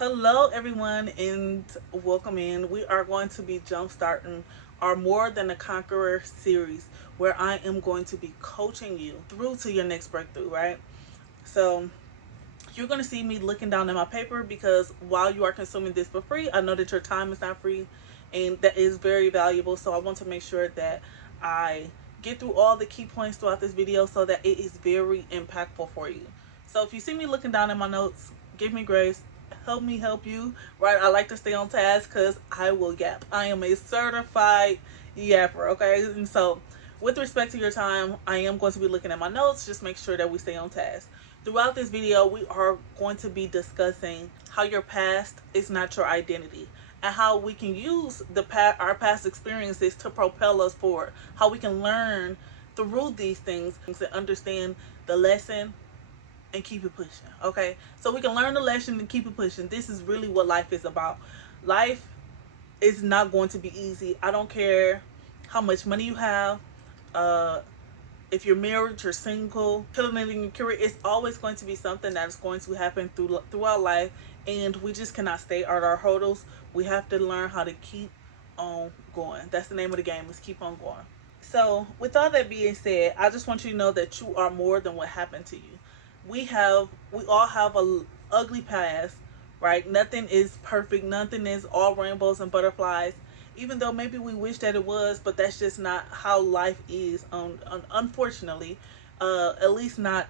Hello, everyone, and welcome in. We are going to be jumpstarting our More Than a Conqueror series where I am going to be coaching you through to your next breakthrough, right? So, you're going to see me looking down at my paper because while you are consuming this for free, I know that your time is not free and that is very valuable. So, I want to make sure that I get through all the key points throughout this video so that it is very impactful for you. So, if you see me looking down at my notes, give me grace, help me help you, right? I like to stay on task because I will yap. I am a certified yapper, okay? And so, with respect to your time, I am going to be looking at my notes. Just make sure that we stay on task. Throughout this video, we are going to be discussing how your past is not your identity and how we can use our past experiences to propel us forward. How we can learn through these things and understand the lesson and keep it pushing. Okay, so we can learn the lesson and keep it pushing. This is really what life is about. Life is not going to be easy. I don't care how much money you have. Uh, if you're married, you're single, killing it in your career, it's always going to be something that's going to happen throughout life, and we just cannot stay at our hurdles. We have to learn how to keep on going. That's the name of the game, is keep on going. So, with all that being said, I just want you to know that you are more than what happened to you. We all have a ugly past, right? Nothing is perfect. Nothing is all rainbows and butterflies. Even though maybe we wish that it was, but that's just not how life is. Unfortunately, at least not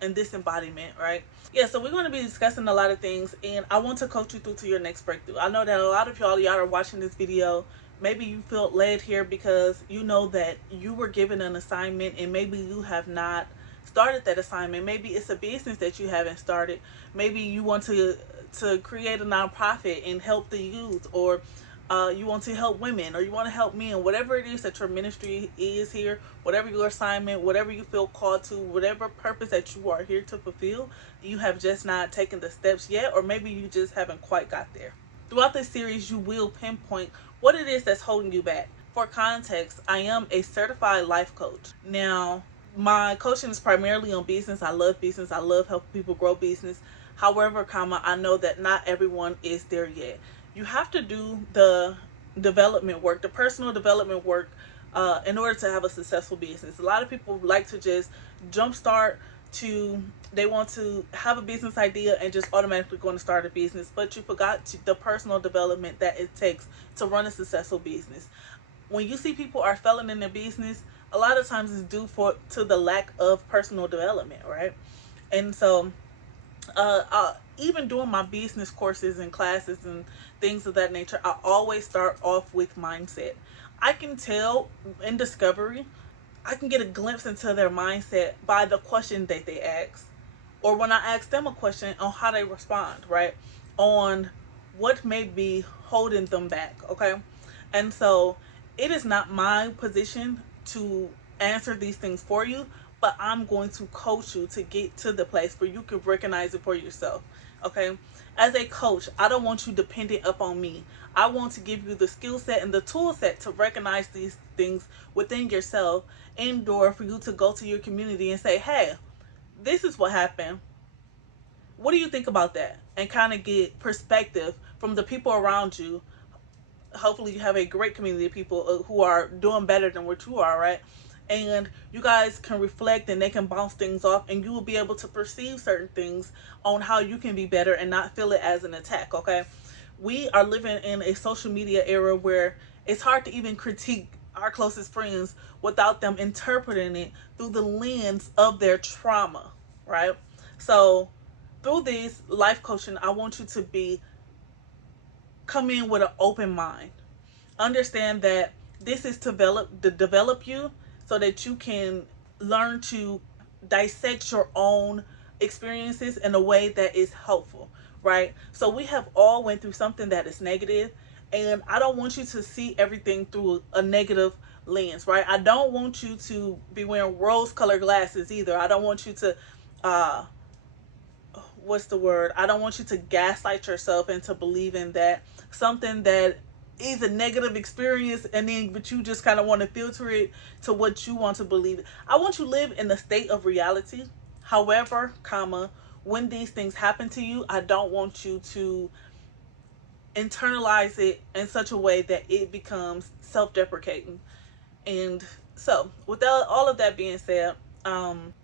in this embodiment, right? Yeah, so we're going to be discussing a lot of things, and I want to coach you through to your next breakthrough. I know that a lot of y'all are watching this video. Maybe you felt led here because you know that you were given an assignment, and maybe you have not started that assignment. Maybe it's a business that you haven't started. Maybe you want to create a nonprofit and help the youth, or you want to help women, or you want to help men. Whatever it is that your ministry is here, whatever your assignment, whatever you feel called to, whatever purpose that you are here to fulfill, you have just not taken the steps yet, or maybe you just haven't quite got there. Throughout this series, you will pinpoint what it is that's holding you back. For context, I am a certified life coach. Now, my coaching is primarily on business. I love business. I love helping people grow business. However, I know that not everyone is there yet. You have to do the development work, the personal development work, in order to have a successful business. A lot of people like to just jumpstart to, they want to have a business idea and just automatically going to start a business, but you forgot the personal development that it takes to run a successful business. When you see people are failing in their business, a lot of times it's due to the lack of personal development, right? And so even doing my business courses and classes and things of that nature, I always start off with mindset. I can tell in discovery, I can get a glimpse into their mindset by the question that they ask, or when I ask them a question, on how they respond, right? On what may be holding them back, okay? And so it is not my position to answer these things for you, but I'm going to coach you to get to the place where you can recognize it for yourself, okay? As a coach, I don't want you dependent upon me. I want to give you the skill set and the tool set to recognize these things within yourself, and or for you to go to your community and say, hey, this is what happened. What do you think about that? And kind of get perspective from the people around you. Hopefully you have a great community of people who are doing better than what you are, right? And you guys can reflect and they can bounce things off, and you will be able to perceive certain things on how you can be better and not feel it as an attack, okay? We are living in a social media era where it's hard to even critique our closest friends without them interpreting it through the lens of their trauma, right? So through this life coaching, I want you to come in with an open mind. Understand that this is to develop you so that you can learn to dissect your own experiences in a way that is helpful, right? So we have all went through something that is negative, and I don't want you to see everything through a negative lens, right? I don't want you to be wearing rose colored glasses either. I don't want you to uh what's the word? I don't want you to gaslight yourself into believing that something that is a negative experience, and then but you just kind of want to filter it to what you want to believe. I want you to live in the state of reality. However, when these things happen to you, I don't want you to internalize it in such a way that it becomes self-deprecating. And so, without all of that being said,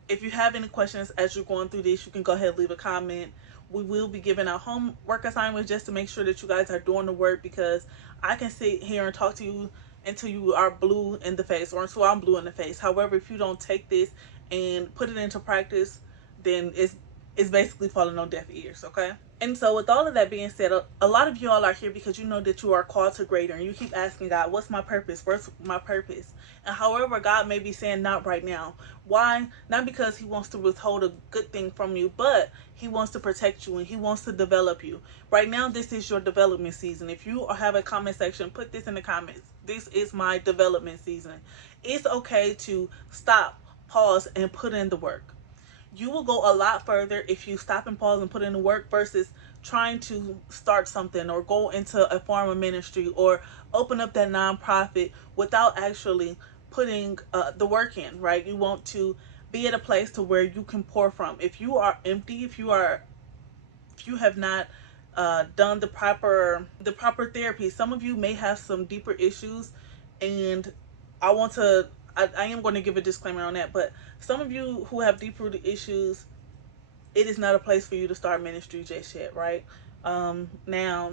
if you have any questions as you're going through this, you can go ahead and leave a comment. We will be giving out homework assignments just to make sure that you guys are doing the work, because I can sit here and talk to you until you are blue in the face, or until I'm blue in the face. However, if you don't take this and put it into practice, then it's basically falling on deaf ears, okay? And so, with all of that being said, a lot of you all are here because you know that you are called to greater, and you keep asking God, what's my purpose? What's my purpose? And however, God may be saying not right now. Why? Not because he wants to withhold a good thing from you, but he wants to protect you and he wants to develop you. Right now, this is your development season. If you have a comment section, put this in the comments. This is my development season. It's okay to stop, pause, and put in the work. You will go a lot further if you stop and pause and put in the work versus trying to start something or go into a form of ministry or open up that nonprofit without actually putting the work in, right? You want to be at a place to where you can pour from. If you are empty, if you have not done the proper therapy, some of you may have some deeper issues, and I am going to give a disclaimer on that, but some of you who have deep rooted issues, it is not a place for you to start ministry just yet, right? Now,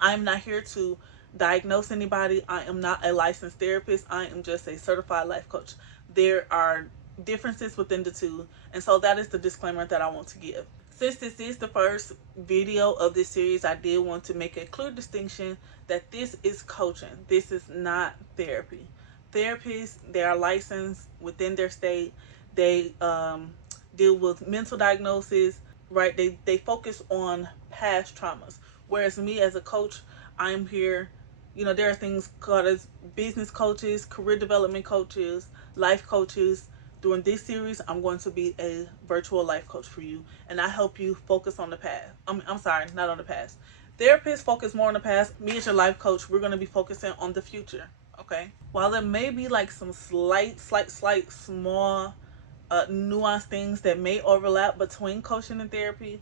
I'm not here to diagnose anybody. I am not a licensed therapist. I am just a certified life coach. There are differences within the two, and so that is the disclaimer that I want to give. Since this is the first video of this series, I did want to make a clear distinction that this is coaching. This is not therapy. Therapists, they are licensed within their state. They deal with mental diagnosis, right? They focus on past traumas. Whereas me as a coach, I'm here, there are things called as business coaches, career development coaches, life coaches. During this series, I'm going to be a virtual life coach for you, and I help you focus on the past. I'm sorry, not on the past. Therapists focus more on the past. Me as your life coach, we're going to be focusing on the future, okay? While there may be like some slight, small, nuanced things that may overlap between coaching and therapy,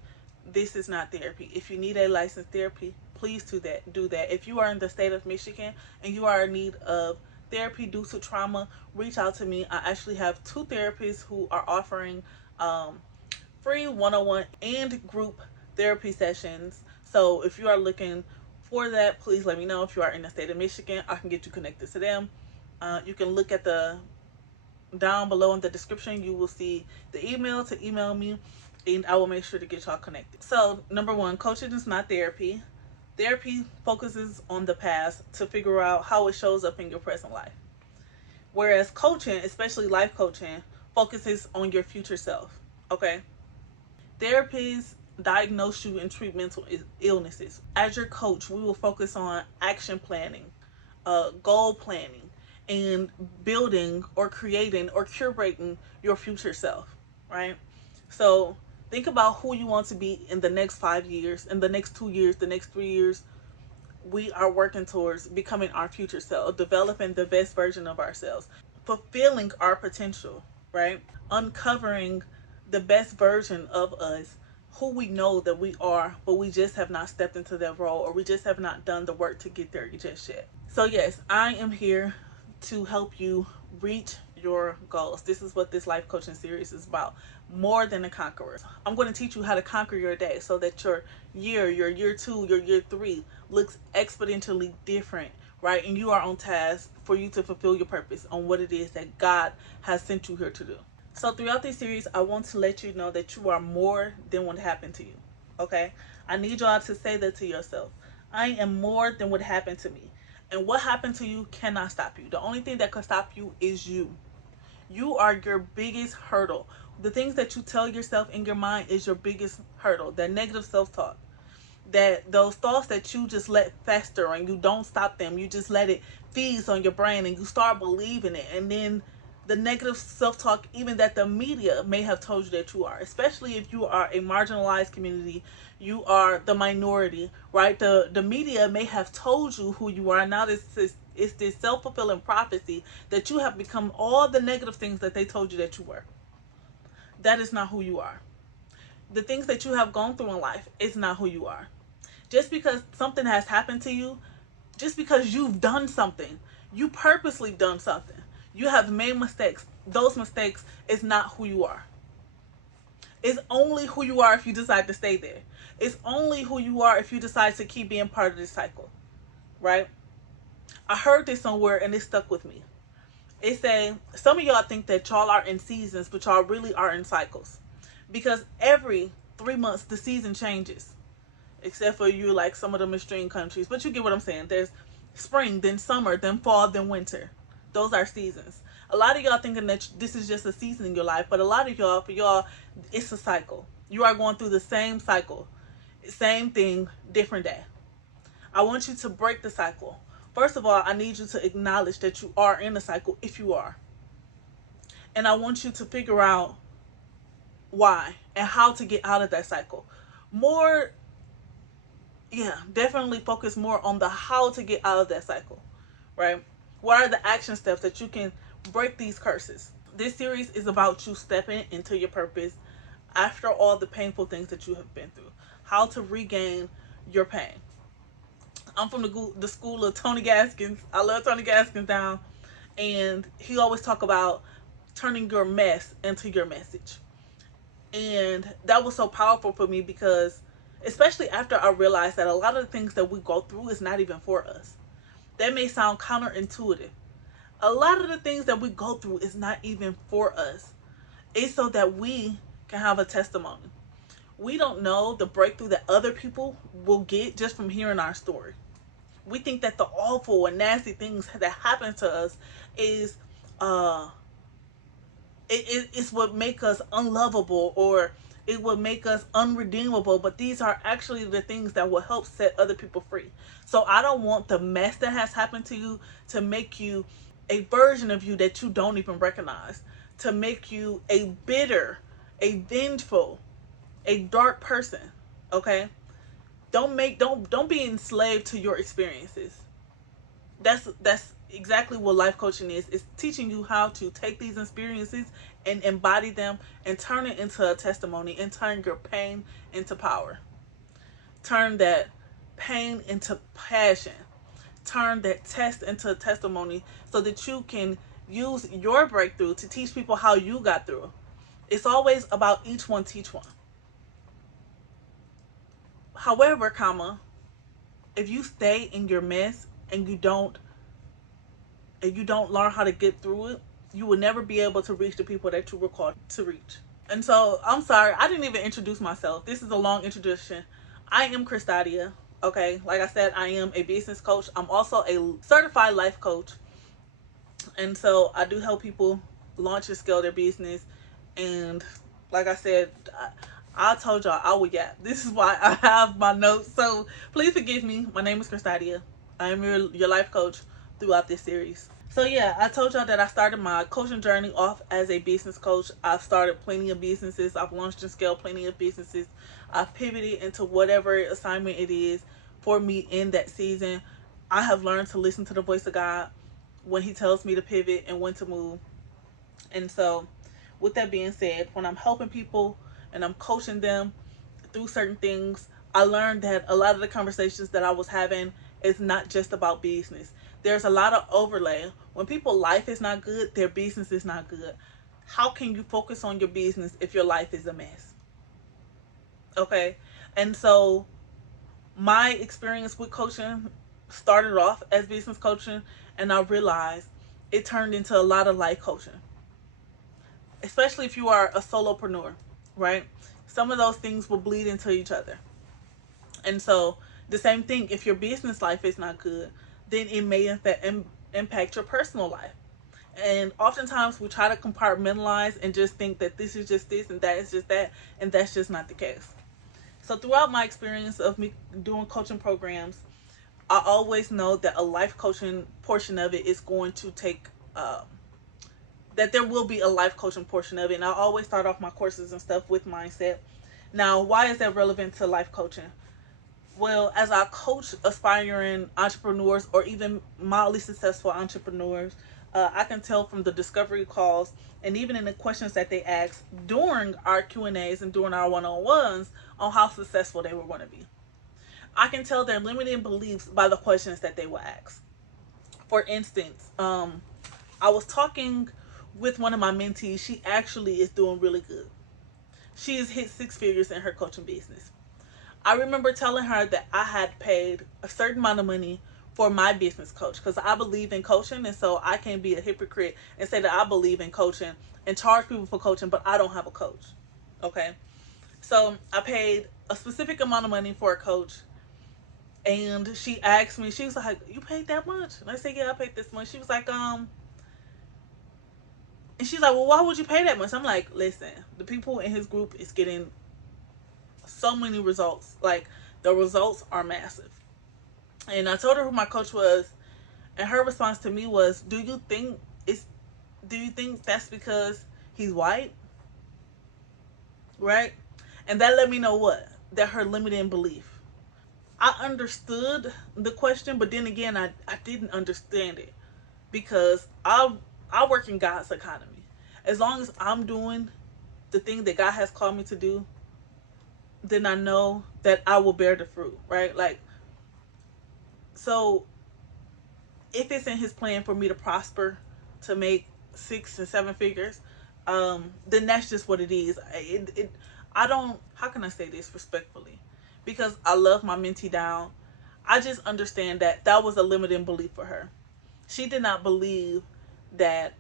this is not therapy. If you need a licensed therapy, please do that. If you are in the state of Michigan and you are in need of therapy due to trauma, reach out to me. I actually have 2 therapists who are offering free one-on-one and group therapy sessions. So if you are looking for that, please let me know. If you are in the state of Michigan, I can get you connected to them. You can look at the down below in the description. You will see the email to email me, and I will make sure to get y'all connected. So, number 1, coaching is not therapy. Therapy focuses on the past to figure out how it shows up in your present life. Whereas coaching, especially life coaching, focuses on your future self. Okay? Therapists diagnose you and treat mental illnesses. As your coach, we will focus on action planning, goal planning, and building or creating or curating your future self, right? So think about who you want to be in the next 5 years, in the next 2 years, the next 3 years. We are working towards becoming our future self, developing the best version of ourselves, fulfilling our potential, right? Uncovering the best version of us, who we know that we are, but we just have not stepped into that role, or we just have not done the work to get there just yet. So yes, I am here to help you reach your goals. This is what this life coaching series is about. More than a conqueror. I'm going to teach you how to conquer your day so that your year 2, your year 3 looks exponentially different, right? And you are on task for you to fulfill your purpose on what it is that God has sent you here to do. So throughout this series, I want to let you know that you are more than what happened to you, okay? I need y'all to say that to yourself. I am more than what happened to me. And what happened to you cannot stop you. The only thing that can stop you is you. You are your biggest hurdle. The things that you tell yourself in your mind is your biggest hurdle. That negative self-talk. That those thoughts that you just let fester and you don't stop them. You just let it feast on your brain and you start believing it. And then the negative self-talk, even that the media may have told you that you are, especially if you are a marginalized community, you are the minority, right? The media may have told you who you are. Now it's this self-fulfilling prophecy that you have become all the negative things that they told you that you were. That is not who you are. The things that you have gone through in life is not who you are. Just because something has happened to you, just because you've done something, you purposely done something, you have made mistakes, those mistakes is not who you are. It's only who you are if you decide to stay there. It's only who you are if you decide to keep being part of this cycle, right? I heard this somewhere and it stuck with me. It say some of y'all think that y'all are in seasons, but y'all really are in cycles, because every 3 months the season changes, except for you, like some of them extreme countries. But you get what I'm saying. There's spring, then summer, then fall, then winter. Those are seasons. A lot of y'all thinking that this is just a season in your life, but a lot of y'all, for y'all, it's a cycle. You are going through the same cycle, same thing, different day. I want you to break the cycle. First of all, I need you to acknowledge that you are in a cycle if you are. And I want you to figure out why and how to get out of that cycle. More, yeah, definitely focus more on the how to get out of that cycle, right? What are the action steps that you can break these curses? This series is about you stepping into your purpose after all the painful things that you have been through. How to regain your pain. I'm from the school of Tony Gaskins. I love Tony Gaskins down. And he always talk about turning your mess into your message. And that was so powerful for me because, especially after I realized that a lot of the things that we go through is not even for us. That may sound counterintuitive. A lot of the things that we go through is not even for us. It's so that we can have a testimony. We don't know the breakthrough that other people will get just from hearing our story. We think that the awful and nasty things that happen to us is it's what make us unlovable, or it will make us unredeemable, but these are actually the things that will help set other people free. So I don't want the mess that has happened to you to make you a version of you that you don't even recognize, to make you a bitter, a vengeful, a dark person. Okay? Don't be enslaved to your experiences. That's exactly what life coaching is. It's teaching you how to take these experiences and embody them and turn it into a testimony, and turn your pain into power. Turn that pain into passion. Turn that test into a testimony so that you can use your breakthrough to teach people how you got through. It's always about each one teach one. However, if you stay in your mess and you don't learn how to get through it, you will never be able to reach the people that you were called to reach. And so, I'm sorry, I didn't even introduce myself. This is a long introduction. I am Christadia. Okay, like I said, I am a business coach. I'm also a certified life coach. And so I do help people launch and scale their business. And like I said, I told y'all I would yap. This is why I have my notes. So please forgive me. My name is Christadia. I am your life coach throughout this series. So yeah, I told y'all that I started my coaching journey off as a business coach. I've started plenty of businesses. I've launched and scaled plenty of businesses. I've pivoted into whatever assignment it is for me in that season. I have learned to listen to the voice of God when he tells me to pivot and when to move. And so with that being said, when I'm helping people and I'm coaching them through certain things, I learned that a lot of the conversations that I was having is not just about business. There's a lot of overlay. When people's life is not good, their business is not good. How can you focus on your business if your life is a mess? Okay? And so my experience with coaching started off as business coaching, and I realized it turned into a lot of life coaching. Especially if you are a solopreneur, right? Some of those things will bleed into each other. And so the same thing, if your business life is not good, then it may impact your personal life. And oftentimes we try to compartmentalize and just think that this is just this and that is just that, and that's just not the case. So throughout my experience of me doing coaching programs, I always know that a life coaching portion of it is going to take, that there will be a life coaching portion of it. And I always start off my courses and stuff with mindset. Now, why is that relevant to life coaching? Well, as I coach aspiring entrepreneurs or even mildly successful entrepreneurs, I can tell from the discovery calls and even in the questions that they ask during our Q&As and during our one-on-ones on how successful they were going to be. I can tell their limiting beliefs by the questions that they will ask. For instance, I was talking with one of my mentees. She actually is doing really good. She has hit six figures in her coaching business. I remember telling her that I had paid a certain amount of money for my business coach because I believe in coaching, and so I can't be a hypocrite and say that I believe in coaching and charge people for coaching, but I don't have a coach. Okay, so I paid a specific amount of money for a coach, and she asked me, she was like, "You paid that much?" And I said, "Yeah, I paid this much." She was like, and she's like, "Well, why would you pay that much?" I'm like, "Listen, the people in his group is getting so many results. Like, the results are massive." And I told her who my coach was, and her response to me was, it's do you think that's because he's white?" Right? And that let me know what? That her limiting belief. I understood the question, but then again, I didn't understand it because I work in God's economy. As long as I'm doing the thing that God has called me to do, then I know that I will bear the fruit, right? Like, so if it's in his plan for me to prosper, to make 6 and 7 figures, then that's just what it is. I don't, how can I say this respectfully? Because I love my mentee down. I just understand that that was a limiting belief for her. She did not believe that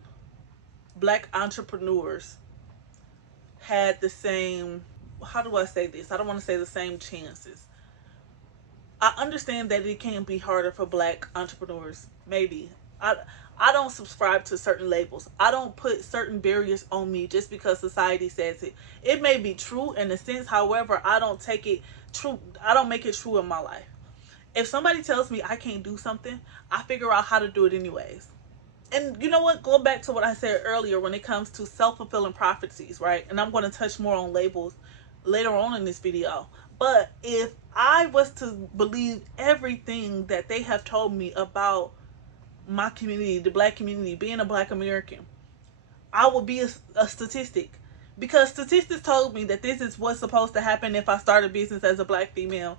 black entrepreneurs had the same, how do I say this? I don't want to say the same chances. I understand that it can be harder for black entrepreneurs. Maybe. I I don't subscribe to certain labels. I don't put certain barriers on me just because society says it. It may be true in a sense, however, I don't take it true. I don't make it true in my life. If somebody tells me I can't do something, I figure out how to do it anyways. And you know what? Going back to what I said earlier when it comes to self-fulfilling prophecies, right? And I'm going to touch more on labels later on in this video. But if I was to believe everything that they have told me about my community, the black community, being a black American, I would be a statistic. Because statistics told me that this is what's supposed to happen if I start a business as a black female.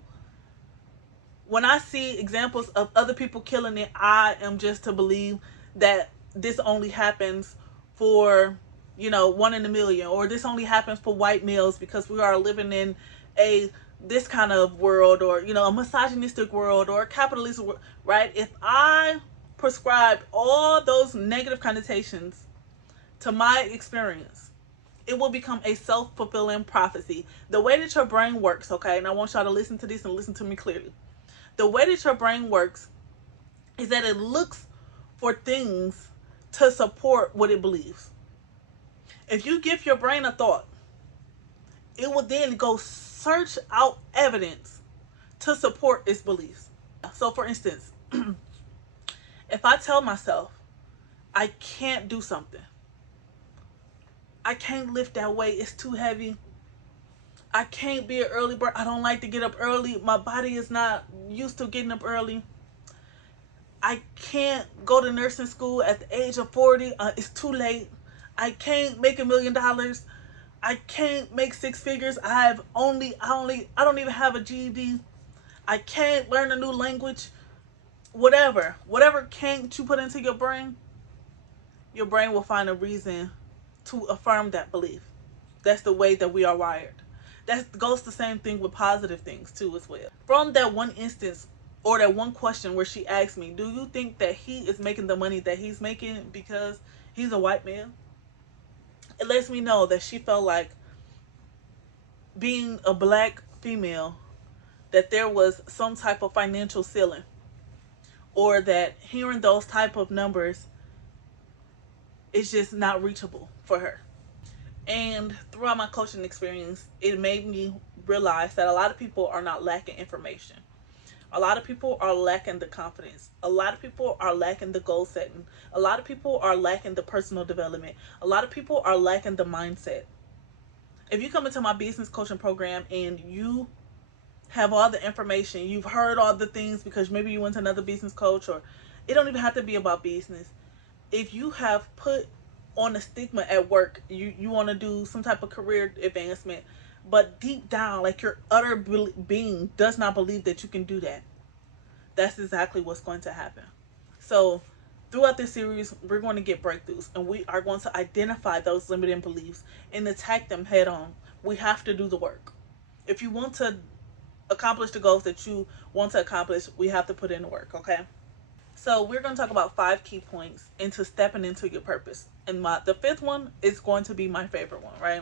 When I see examples of other people killing it, I am just to believe that this only happens for, 1 in a million, or this only happens for white males because we are living in a this kind of world, or a misogynistic world, or a capitalist world, right? If I prescribe all those negative connotations to my experience, it will become a self-fulfilling prophecy. The way that your brain works, okay, and I want y'all to listen to this and listen to me clearly. The way that your brain works is that it looks for things to support what it believes. If you give your brain a thought, it will then go search out evidence to support its beliefs. So for instance, if I tell myself I can't do something, I can't lift that weight, it's too heavy, I can't be an early bird, I don't like to get up early, my body is not used to getting up early, I can't go to nursing school at the age of 40, it's too late, I can't make $1 million, I can't make 6 figures, I don't even have a GED, I can't learn a new language, whatever can't you put into your brain will find a reason to affirm that belief. That's the way that we are wired. That goes the same thing with positive things too as well. From that one instance, or that one question where she asked me, do you think that he is making the money that he's making because he's a white man? It lets me know that she felt like, being a black female, that there was some type of financial ceiling, or that hearing those type of numbers is just not reachable for her. And throughout my coaching experience, it made me realize that a lot of people are not lacking information. A lot of people are lacking the confidence. A lot of people are lacking the goal setting. A lot of people are lacking the personal development. A lot of people are lacking the mindset. If you come into my business coaching program and you have all the information, you've heard all the things because maybe you went to another business coach, or it don't even have to be about business. if you have put on a stigma at work, you want to do some type of career advancement, but deep down, like your utter being does not believe that you can do that, that's exactly what's going to happen. So, throughout this series, we're going to get breakthroughs and we are going to identify those limiting beliefs and attack them head on. We have to do the work. If you want to accomplish the goals that you want to accomplish, we have to put in the work, okay? So, we're going to talk about 5 key points into stepping into your purpose. And the fifth one is going to be my favorite one, right?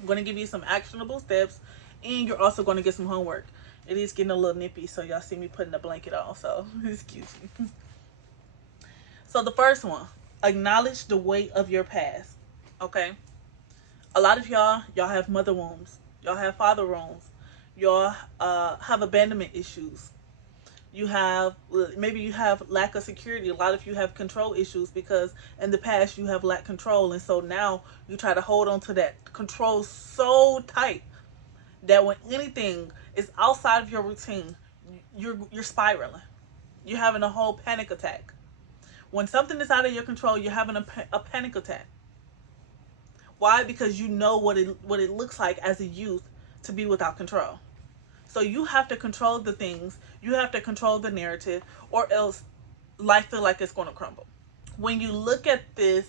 I'm going to give you some actionable steps and you're also going to get some homework. It is getting a little nippy, so y'all see me putting the blanket on, so excuse me. So the first one, acknowledge the weight of your past. Okay? A lot of y'all have mother wounds. Y'all have father wounds. Y'all have abandonment issues. You have, maybe you have lack of security. A lot of you have control issues because in the past you have lacked control, and so now you try to hold on to that control so tight that when anything is outside of your routine, you're spiraling. You're having a whole panic attack. When something is out of your control, you're having a panic attack. Why? Because you know what it looks like as a youth to be without control. So you have to control the things. You have to control the narrative, or else life feel like it's going to crumble. When you look at this,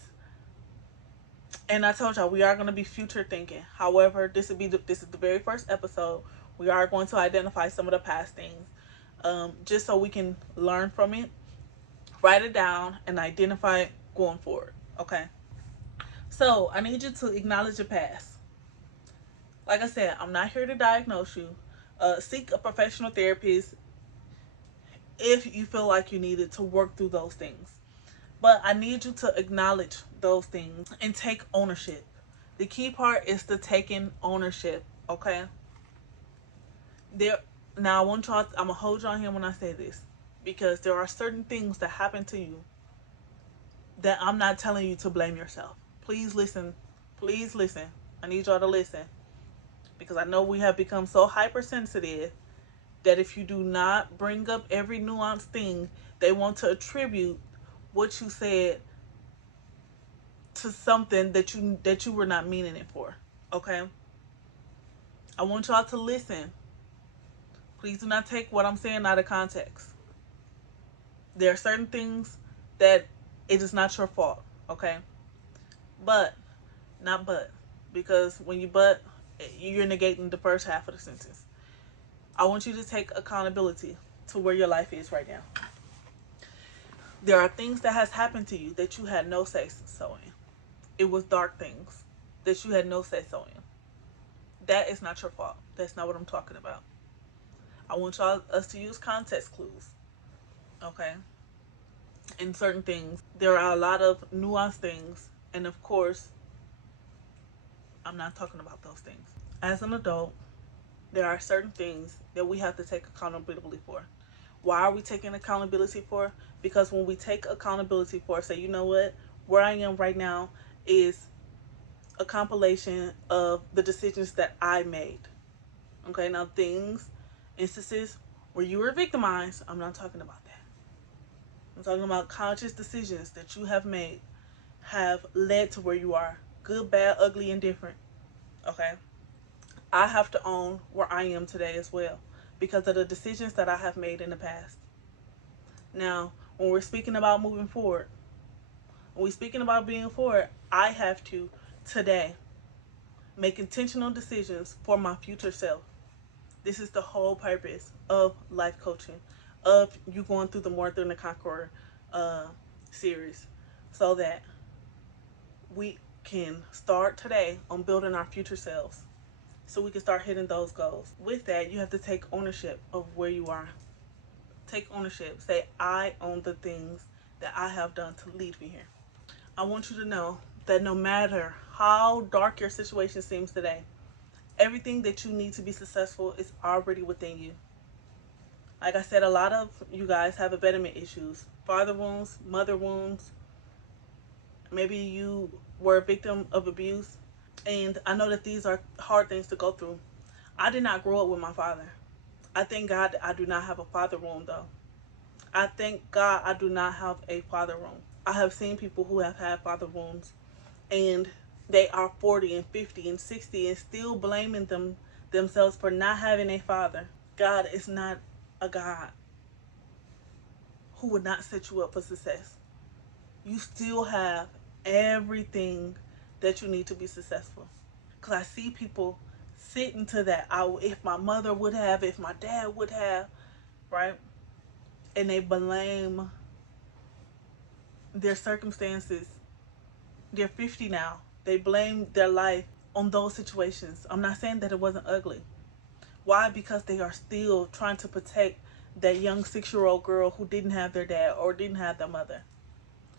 and I told y'all we are going to be future thinking. However, this is the very first episode. We are going to identify some of the past things, just so we can learn from it, write it down, and identify it going forward. Okay. So I need you to acknowledge your past. Like I said, I'm not here to diagnose you. Seek a professional therapist if you feel like you need it to work through those things. But I need you to acknowledge those things and take ownership. The key part is the taking ownership, okay? There now I want y'all I'm gonna hold y'all here when I say this. Because there are certain things that happen to you that I'm not telling you to blame yourself. Please listen. Please listen. I need y'all to listen. Because I know we have become so hypersensitive that if you do not bring up every nuanced thing, they want to attribute what you said to something that you were not meaning it for. Okay? I want y'all to listen. Please do not take what I'm saying out of context. There are certain things that it is not your fault. Okay? But, not but. Because when you but, you're negating the first half of the sentence. I want you to take accountability to where your life is right now. There are things that has happened to you that you had no say so in. It was dark things that you had no say so in. That is not your fault. That's not what I'm talking about. I want us to use context clues. Okay? In certain things, there are a lot of nuanced things, and of course, I'm not talking about those things. As an adult, there are certain things that we have to take accountability for. Why are we taking accountability for? Because when we take accountability for, say, you know what, where I am right now is a compilation of the decisions that I made. Okay, now instances where you were victimized, I'm not talking about that. I'm talking about conscious decisions that you have made have led to where you are. Good, bad, ugly, and different. Okay? I have to own where I am today as well because of the decisions that I have made in the past. Now, when we're speaking about moving forward, when we're speaking about being forward, I have to today make intentional decisions for my future self. This is the whole purpose of life coaching, of you going through the More Than the Conqueror series, so that we can start today on building our future selves, so we can start hitting those goals. With that, you have to take ownership of where you are. Take ownership. Say, I own the things that I have done to lead me here. I want you to know that no matter how dark your situation seems today, everything that you need to be successful is already within you. Like I said, a lot of you guys have abandonment issues, father wounds, mother wounds. Maybe you were a victim of abuse. And I know that these are hard things to go through. I did not grow up with my father. I thank God I do not have a father wound though. I thank God I do not have a father wound. I have seen people who have had father wounds, and they are 40 and 50 and 60 and still blaming themselves for not having a father. God is not a God who would not set you up for success. You still have everything that you need to be successful. Because I see people sitting to that. If my mother would have, if my dad would have, right? And they blame their circumstances. They're 50 now. They blame their life on those situations. I'm not saying that it wasn't ugly. Why? Because they are still trying to protect that young 6-year-old girl who didn't have their dad or didn't have their mother.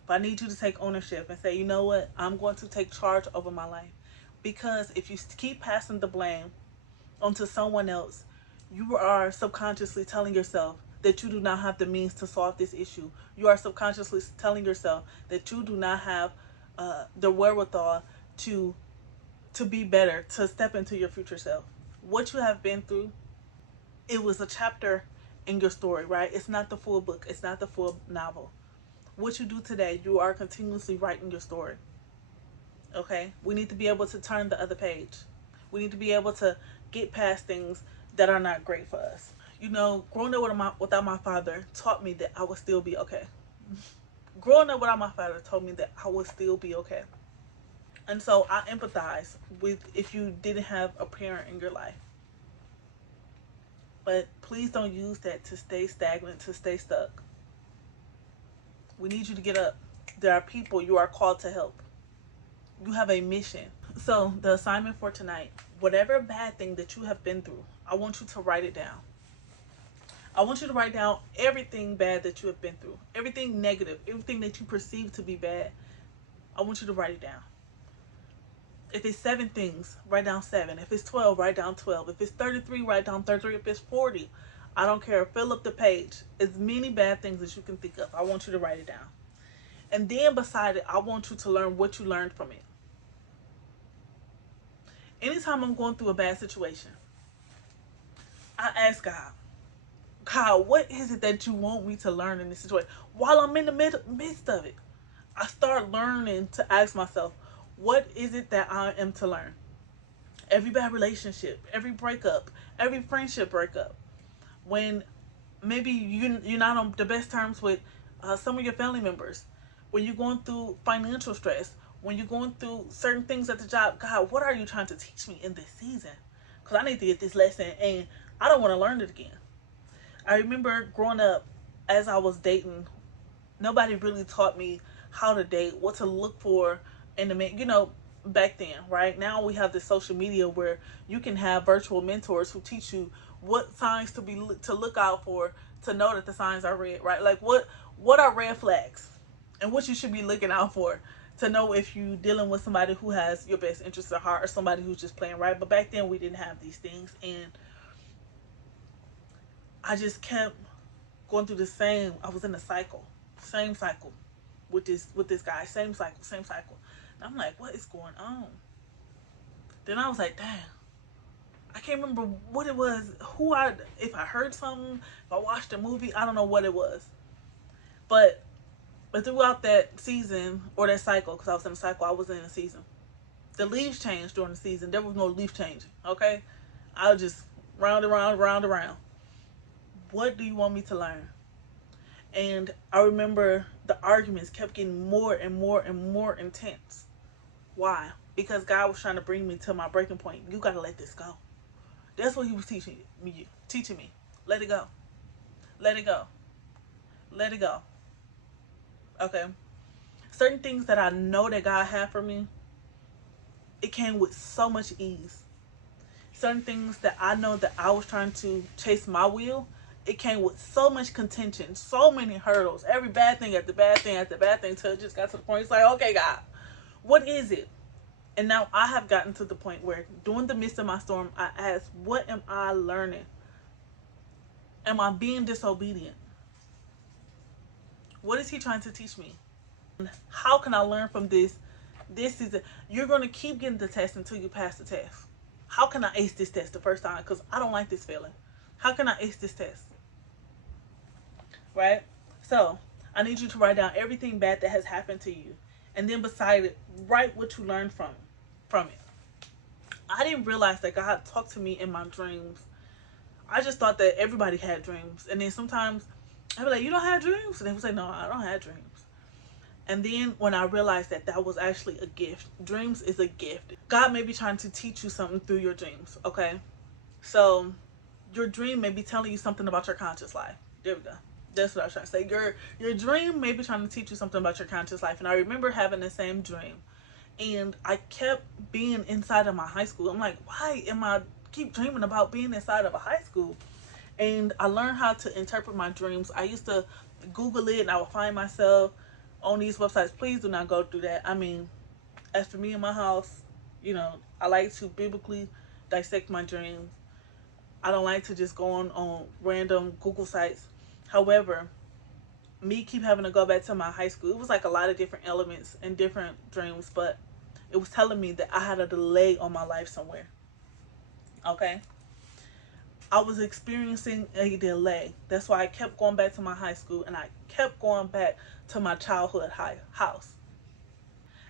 But I need you to take ownership and say, you know what? I'm going to take charge over my life. Because if you keep passing the blame onto someone else, you are subconsciously telling yourself that you do not have the means to solve this issue. You are subconsciously telling yourself that you do not have the wherewithal to be better, to step into your future self. What you have been through, it was a chapter in your story, right? It's not the full book. It's not the full novel. What you do today, you are continuously writing your story. Okay? We need to be able to turn the other page. We need to be able to get past things that are not great for us. You know, growing up without my father taught me that I would still be okay. Growing up without my father told me that I would still be okay. And so I empathize with if you didn't have a parent in your life. But please don't use that to stay stagnant, to stay stuck. We need you to get up. There are people you are called to help. You have a mission. So the assignment for tonight, whatever bad thing that you have been through, I want you to write it down. I want you to write down everything bad that you have been through, everything negative, everything that you perceive to be bad. I want you to write it down. If it's 7 things, write down 7. If it's 12, write down 12. If it's 33, write down 33. If it's 40, I don't care. Fill up the page. As many bad things as you can think of. I want you to write it down. And then beside it, I want you to learn what you learned from it. Anytime I'm going through a bad situation, I ask God, what is it that you want me to learn in this situation? While I'm in the midst of it, I start learning to ask myself, what is it that I am to learn? Every bad relationship, every breakup, every friendship breakup, when maybe you're not on the best terms with some of your family members, when you're going through financial stress, when you're going through certain things at the job, God, what are you trying to teach me in this season? Because I need to get this lesson and I don't want to learn it again. I remember growing up, as I was dating, nobody really taught me how to date, what to look for in the man. You know, back then, right? Now we have this social media where you can have virtual mentors who teach you what signs to look out for to know that the signs are red, right? Like what are red flags and what you should be looking out for to know if you dealing with somebody who has your best interests at heart or somebody who's just playing, right? But back then we didn't have these things, and I just kept going through the same. I was in a cycle, same cycle with this guy, same cycle, same cycle. And I'm like, what is going on? Then I was like, damn, I can't remember what it was. If I heard something, if I watched a movie, I don't know what it was. But throughout that season or that cycle, because I was in a cycle, I wasn't in a season. The leaves changed during the season. There was no leaf changing. Okay, I was just round around, round around. What do you want me to learn? And I remember the arguments kept getting more and more and more intense. Why? Because God was trying to bring me to my breaking point. You gotta let this go. That's what He was teaching me. Let it go. Let it go. Let it go. Okay. Certain things that I know that God had for me, it came with so much ease. Certain things that I know that I was trying to chase my will, it came with so much contention, so many hurdles, every bad thing after bad thing after bad thing, till it just got to the point. It's like, okay, God, what is it? And now I have gotten to the point where, during the midst of my storm, I ask, what am I learning? Am I being disobedient? What is He trying to teach me? How can I learn from this? This is you're going to keep getting the test until you pass the test. How can I ace this test the first time? Because I don't like this feeling. How can I ace this test? Right? So I need you to write down everything bad that has happened to you. And then beside it, write what you learned from it. I didn't realize that God talked to me in my dreams. I just thought that everybody had dreams. And then sometimes I'd be like, you don't have dreams? And they would say, no, I don't have dreams. And then when I realized that that was actually a gift, dreams is a gift. God may be trying to teach you something through your dreams, okay? So your dream may be telling you something about your conscious life. There we go. That's what I was trying to say. Your dream may be trying to teach you something about your conscious life. And I remember having the same dream. And I kept being inside of my high school. I'm like, why am I keep dreaming about being inside of a high school? And I learned how to interpret my dreams. I used to Google it and I would find myself on these websites. Please do not go through that. I mean, as for me in my house, I like to biblically dissect my dreams. I don't like to just go on random Google sites. However, me keep having to go back to my high school. It was like a lot of different elements and different dreams, but it was telling me that I had a delay on my life somewhere. Okay? I was experiencing a delay. That's why I kept going back to my high school and I kept going back to my childhood house.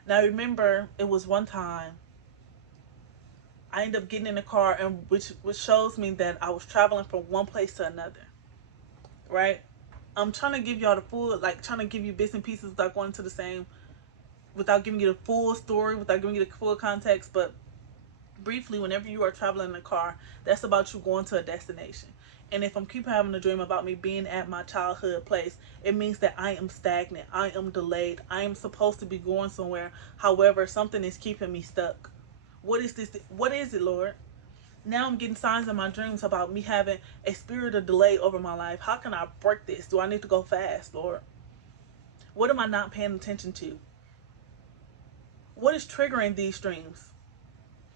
Now I remember it was one time I ended up getting in the car, and which shows me that I was traveling from one place to another. Right? I'm trying to give y'all the full, like trying to give you bits and pieces without going to the same, without giving you the full story, without giving you the full context. But briefly, whenever you are traveling in a car, that's about you going to a destination. And if I'm keep having a dream about me being at my childhood place, it means that I am stagnant. I am delayed. I am supposed to be going somewhere. However, something is keeping me stuck. What is this? What is it, Lord? Now I'm getting signs in my dreams about me having a spirit of delay over my life. How can I break this? Do I need to go fast, Lord? What am I not paying attention to? What is triggering these dreams?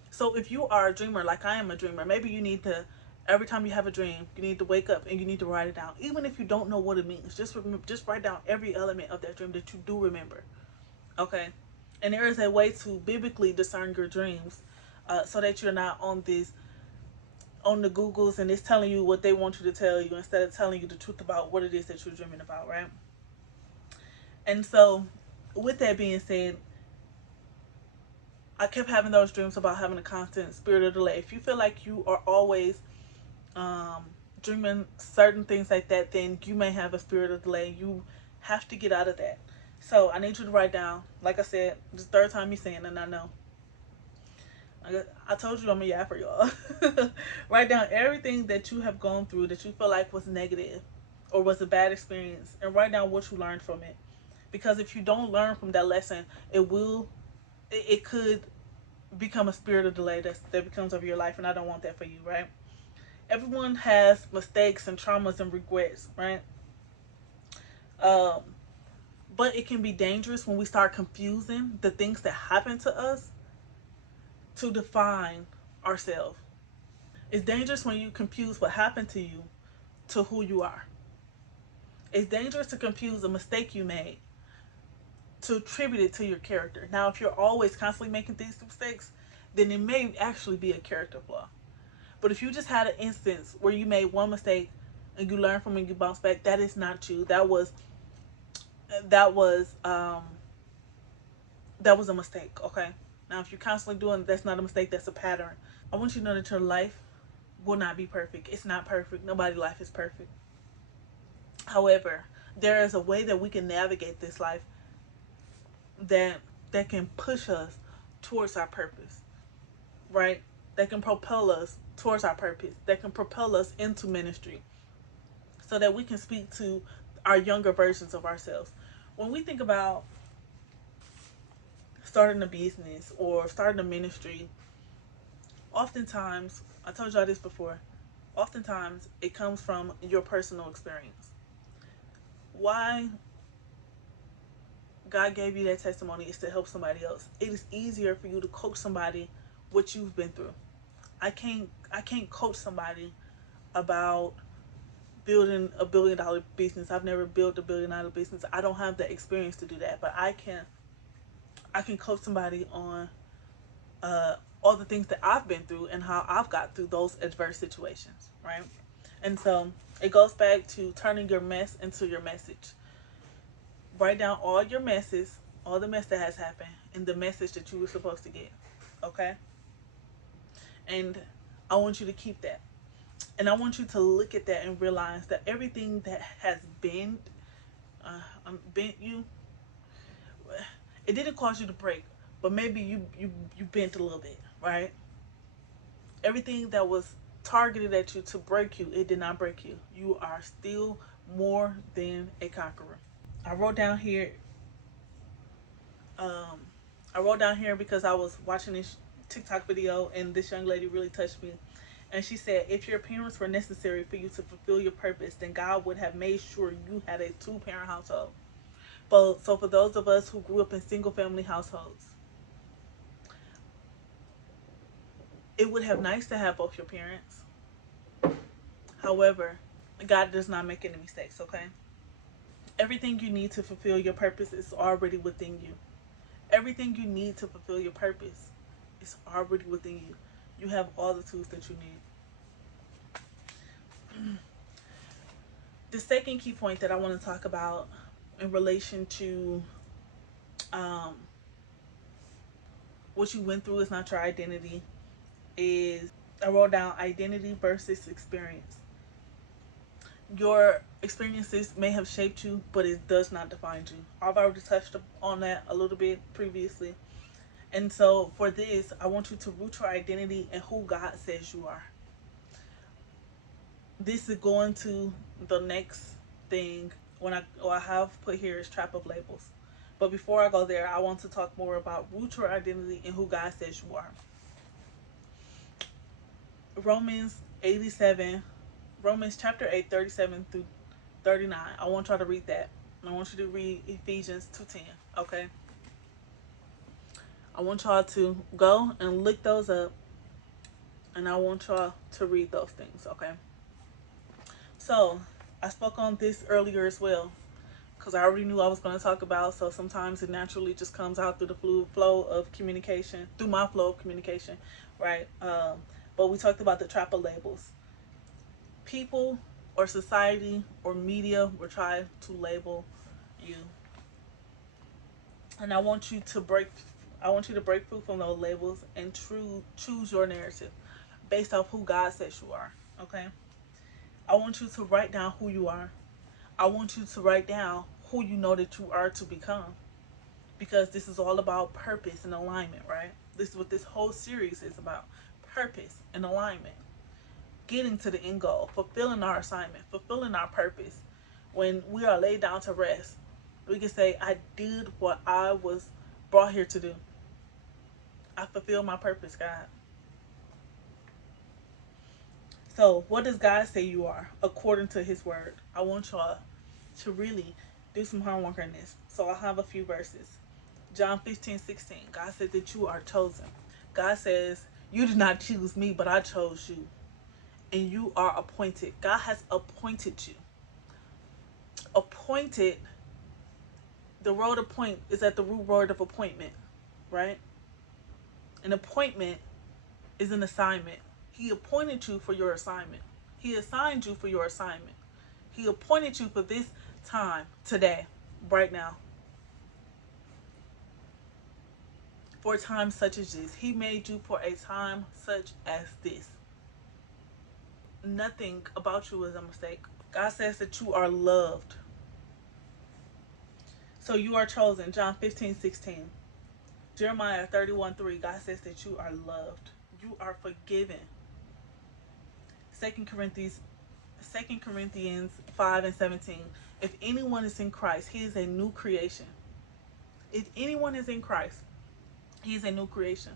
So if you are a dreamer, like I am a dreamer, maybe you need to, every time you have a dream, you need to wake up and you need to write it down. Even if you don't know what it means, just write down every element of that dream that you do remember. Okay? And there is a way to biblically discern your dreams, so that you're not on the Googles and it's telling you what they want you to tell you instead of telling you the truth about what it is that you're dreaming about, right? And so, with that being said, I kept having those dreams about having a constant spirit of delay. If you feel like you are always dreaming certain things like that, then you may have a spirit of delay. You have to get out of that. So I need you to write down, like I said, this is the third time you're saying it, and I know. I told you I'm a yapper, y'all. Write down everything that you have gone through that you feel like was negative or was a bad experience, and write down what you learned from it. Because if you don't learn from that lesson, it could become a spirit of delay that becomes over your life, and I don't want that for you, right? Everyone has mistakes and traumas and regrets, right? Um, but it can be dangerous when we start confusing the things that happen to us to define ourselves. It's dangerous when you confuse what happened to you to who you are. It's dangerous to confuse a mistake you made to attribute it to your character. Now, if you're always constantly making these mistakes, then it may actually be a character flaw. But if you just had an instance where you made one mistake and you learn from it and you bounce back, that is not you. That was a mistake, okay? Now, if you're constantly doing it, that's not a mistake, that's a pattern. I want you to know that your life will not be perfect. It's not perfect. Nobody's life is perfect. However, there is a way that we can navigate this life that can push us towards our purpose, right? That can propel us towards our purpose. That can propel us into ministry so that we can speak to our younger versions of ourselves. When we think about starting a business or starting a ministry, oftentimes, I told y'all this before, oftentimes it comes from your personal experience. Why God gave you that testimony is to help somebody else. It is easier for you to coach somebody what you've been through. I can't coach somebody about building a $1 billion business. I've never built a $1 billion business. I don't have the experience to do that, but I can coach somebody on all the things that I've been through and how I've got through those adverse situations, right? And so it goes back to turning your mess into your message. Write down all your messes, all the mess that has happened, and the message that you were supposed to get. Okay? And I want you to keep that. And I want you to look at that and realize that everything that has bent you, it didn't cause you to break, but maybe you bent a little bit, right? Everything that was targeted at you to break you, it did not break you. You are still more than a conqueror. I wrote down here. Um, I wrote down here because I was watching this TikTok video and this young lady really touched me. And she said, if your parents were necessary for you to fulfill your purpose, then God would have made sure you had a two-parent household. But so for those of us who grew up in single-family households, it would have nice to have both your parents. However, God does not make any mistakes, okay? Everything you need to fulfill your purpose is already within you. Everything you need to fulfill your purpose is already within you. You have all the tools that you need. The second key point that I want to talk about in relation to um, what you went through is not your identity is I wrote down identity versus experience. Your experiences may have shaped you, but it does not define you. I've already touched on that a little bit previously. And so for this, I want you to root your identity in who God says you are. This is going to the next thing what I have put here is trap of labels. But before I go there, I want to talk more about root your identity in who God says you are. Romans chapter 8, 37 through 39. I want y'all to read that. I want you to read Ephesians 2:10. Okay? I want y'all to go and look those up. And I want y'all to read those things, okay? So, I spoke on this earlier as well. Because I already knew I was going to talk about, so sometimes it naturally just comes out through the flow of communication, through my flow of communication, right? But we talked about the trap of labels. People or society or media will try to label you, and I want you to break free from those labels and choose your narrative based off who God says you are. Okay, I want you to write down who you are. I want you to write down who you know that you are to become, because this is all about purpose and alignment, right? This is what this whole series is about: purpose and alignment, getting to the end goal, fulfilling our assignment, fulfilling our purpose. When we are laid down to rest, we can say, I did what I was brought here to do. I fulfilled my purpose, God. So, what does God say you are according to His word? I want y'all to really do some homework on this. So, I have a few verses. John 15:16. God said that you are chosen. God says, you did not choose me, but I chose you. And you are appointed. God has appointed you. Appointed, the word appoint is at the root word of appointment, right? An appointment is an assignment. He appointed you for your assignment. He assigned you for your assignment. He appointed you for this time, today, right now. For a time such as this. He made you for a time such as this. Nothing about you is a mistake. God says that you are loved. So you are chosen. John 15:16. Jeremiah 31:3. God says that you are loved. You are forgiven. 2 Corinthians 5:17. If anyone is in Christ, he is a new creation. If anyone is in Christ, he is a new creation.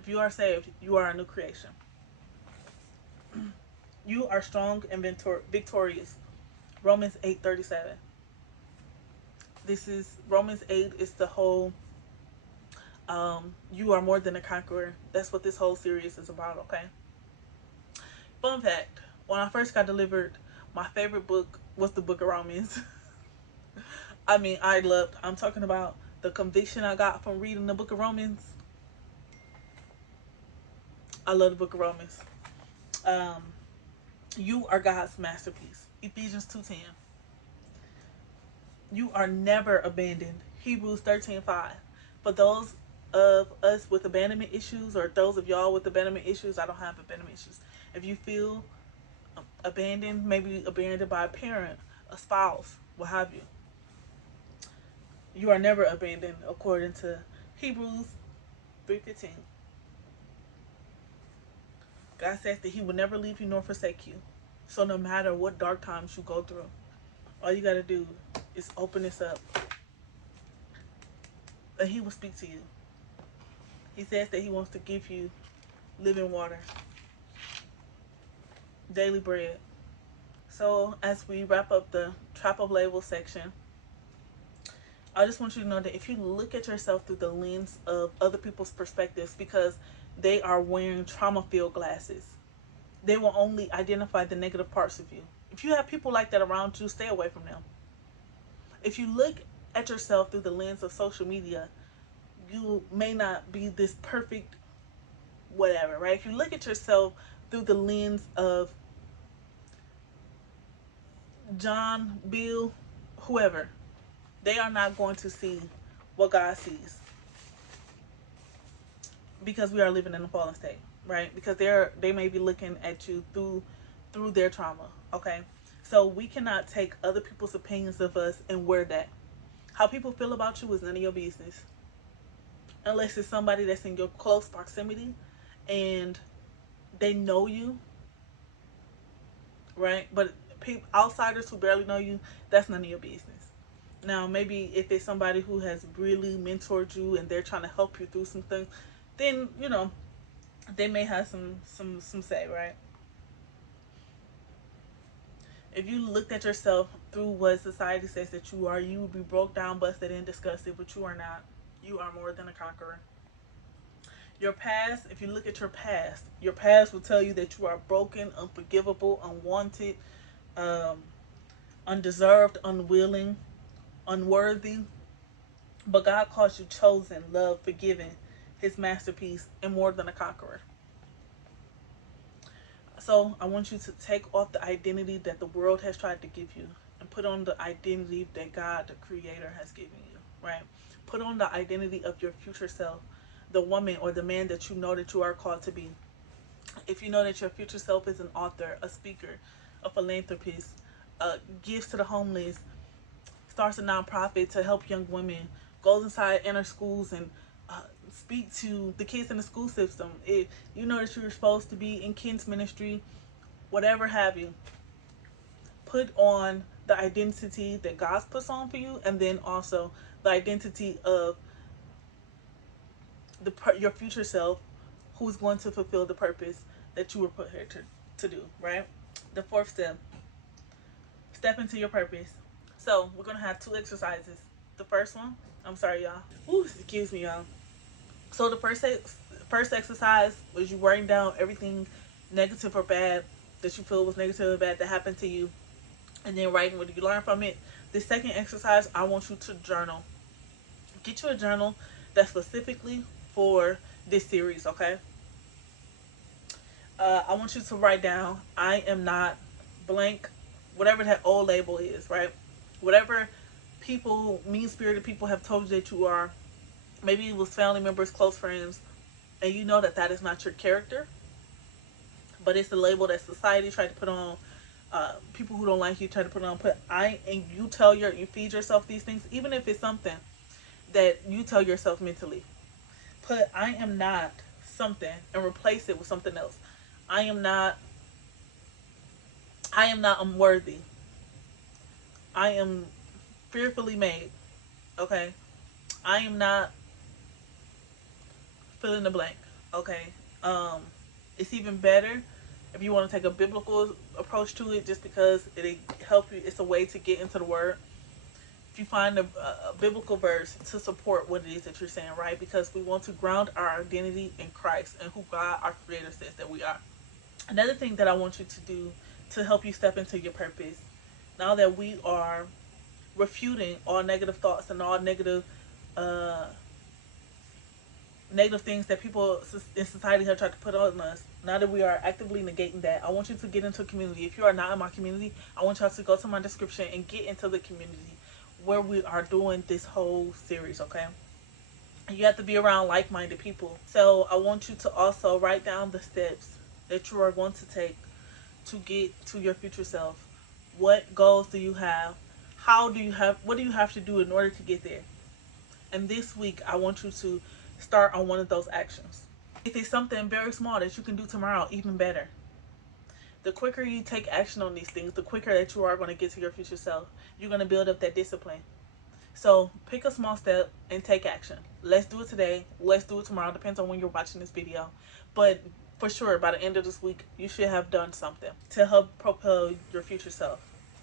If you are saved, you are a new creation. You are strong and victorious. Romans 8:37. This is Romans 8 is the whole you are more than a conqueror. That's what this whole series is about, okay? Fun fact, when I first got delivered, my favorite book was the book of Romans. I mean, I'm talking about the conviction I got from reading the book of Romans. I love the book of Romans. You are God's masterpiece. Ephesians 2:10. You are never abandoned. Hebrews 13:5. For those of us with abandonment issues, or those of y'all with abandonment issues, I don't have abandonment issues. If you feel abandoned, maybe abandoned by a parent, a spouse, what have you, you are never abandoned according to Hebrews 3:15. God says that He will never leave you nor forsake you. So no matter what dark times you go through, all you gotta do is open this up, and He will speak to you. He says that He wants to give you living water, daily bread. So as we wrap up the trap of label section, I just want you to know that if you look at yourself through the lens of other people's perspectives, because they are wearing trauma-filled glasses, they will only identify the negative parts of you. If you have people like that around you, stay away from them. If you look at yourself through the lens of social media, you may not be this perfect whatever, right? If you look at yourself through the lens of John, Bill, whoever, they are not going to see what God sees, because we are living in a fallen state, right? Because they may be looking at you through their trauma. Okay, so we cannot take other people's opinions of us and wear that. How people feel about you is none of your business, unless it's somebody that's in your close proximity and they know you, right? But outsiders who barely know you, that's none of your business. Now, maybe if it's somebody who has really mentored you and they're trying to help you through some things, then they may have some say, right? If you looked at yourself through what society says that you are, you would be broke down, busted, and disgusted, but you are not. You are more than a conqueror. Your past, if you look at your past will tell you that you are broken, unforgivable, unwanted, um, undeserved, unwilling, unworthy. But God calls you chosen, loved, forgiven, His masterpiece, and more than a conqueror. So I want you to take off the identity that the world has tried to give you and put on the identity that God, the Creator, has given you, right? Put on the identity of your future self, the woman or the man that you know that you are called to be. If you know that your future self is an author, a speaker, a philanthropist, gives to the homeless, starts a nonprofit to help young women, goes inside inner schools and speak to the kids in the school system. If you know that you're supposed to be in kids ministry, whatever have you, put on the identity that God puts on for you, and then also the identity of your future self, who's going to fulfill the purpose that you were put here to do, right? The fourth step, step into your purpose. So we're gonna have two exercises. The first one, I'm sorry, y'all. Ooh, excuse me, y'all. So the first exercise was you writing down everything negative or bad that you feel was negative or bad that happened to you, and then writing what you learned from it. The second exercise, I want you to journal. Get you a journal that's specifically for this series, okay? I want you to write down, I am not blank, whatever that old label is, right? Whatever people, mean spirited people have told you that you are, maybe it was family members, close friends, and you know that that is not your character, but it's the label that society tried to put on. People who don't like you try to put on. Put and you you feed yourself these things, even if it's something that you tell yourself mentally. Put I am not something and replace it with something else. I am not. I am not unworthy. I am fearfully made. Okay. I am not fill in the blank. Okay. Um, it's even better if you want to take a biblical approach to it, just because it help you. It's a way to get into the word. If you find a biblical verse to support what it is that you're saying, right? Because we want to ground our identity in Christ and who God, our Creator, says that we are. Another thing that I want you to do to help you step into your purpose, now that we are refuting all negative thoughts and all uh, negative things that people in society have tried to put on us, now that we are actively negating that, I want you to get into a community. If you are not in my community, I want y'all to go to my description and get into the community. where we are doing this whole series, okay? You have to be around like-minded people. So I want you to also write down the steps that you are going to take to get to your future self. What goals do you have? What do you have to do in order to get there? And this week, I want you to start on one of those actions. If it's something very small that you can do tomorrow, even better. The quicker you take action on these things, the quicker that you are going to get to your future self. You're going to build up that discipline. So pick a small step and take action. Let's do it today. Let's do it tomorrow. Depends on when you're watching this video. But for sure, by the end of this week, you should have done something to help propel your future self.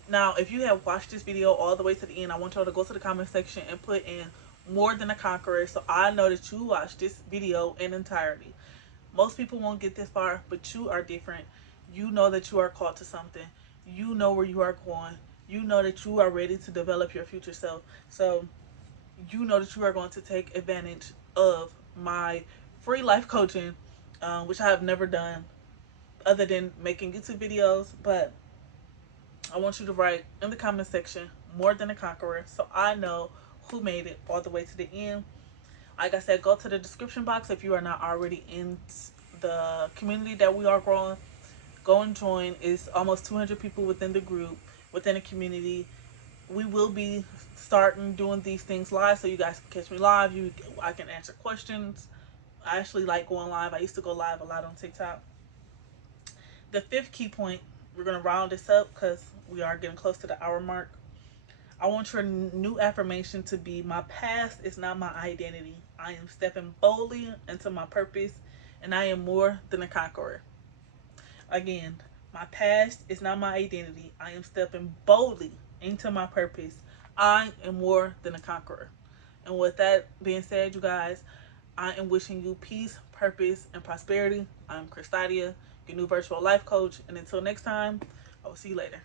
Now, if you have watched this video all the way to the end, I want y'all to go to the comment section and put in more than a conqueror, so I know that you watched this video in entirety. Most people won't get this far, but you are different. You know that you are called to something. You know where you are going. You know that you are ready to develop your future self. So you know that you are going to take advantage of my free life coaching, which I have never done other than making YouTube videos. But I want you to write in the comment section more than a conqueror, so I know who made it all the way to the end. Like I said, go to the description box if you are not already in the community that we are growing. Go and join. It's almost 200 people within the group, within the community. We will be starting doing these things live, so you guys can catch me live. I can answer questions. I actually like going live. I used to go live a lot on TikTok. The fifth key point, we're going to round this up because we are getting close to the hour mark. I want your new affirmation to be, my past is not my identity. I am stepping boldly into my purpose, and I am more than a conqueror. Again, my past is not my identity. I am stepping boldly into my purpose. I am more than a conqueror. And with that being said, you guys, I am wishing you peace, purpose, and prosperity. I'm Christadia, your new virtual life coach. And until next time, I will see you later.